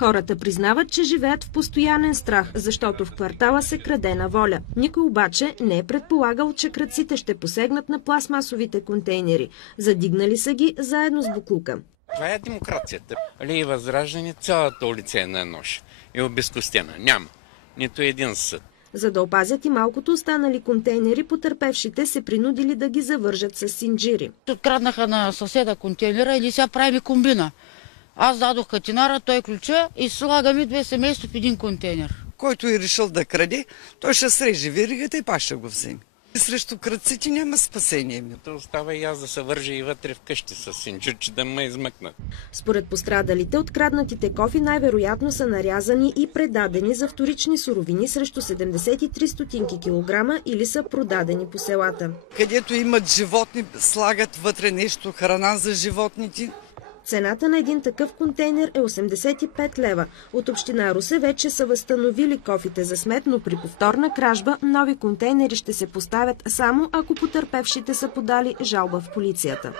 Хората признават, че живеят в постоянен страх, защото в квартала се краде на воля. Никой обаче не е предполагал, че крадците ще посегнат на пластмасовите контейнери. Задигнали са ги заедно с боклука. Това е демокрацията. Или Възраждане, цялата улица е на нож. И обезкостена. Няма. Нито един съд. За да опазят и малкото останали контейнери, потърпевшите се принудили да ги завържат с синджири. Откраднаха на съседа контейнера и сега правим комбина. Аз дадох катинара, той ключа и слагаме 2 семейства в един контейнер. Който е решил да краде, той ще среже веригата и пак ще го вземе. Срещу крадците няма спасение. То остава и аз да се вържа и вътре вкъщи с синджир, че да ме измъкнат. Според пострадалите, откраднатите кофи най-вероятно са нарязани и предадени за вторични суровини срещу 73 стотинки килограма или са продадени по селата. Където имат животни, слагат вътре нещо, храна за животните. Цената на един такъв контейнер е 85 лева. От община Русе вече са възстановили кофите за смет, но при повторна кражба нови контейнери ще се поставят само ако потърпевшите са подали жалба в полицията.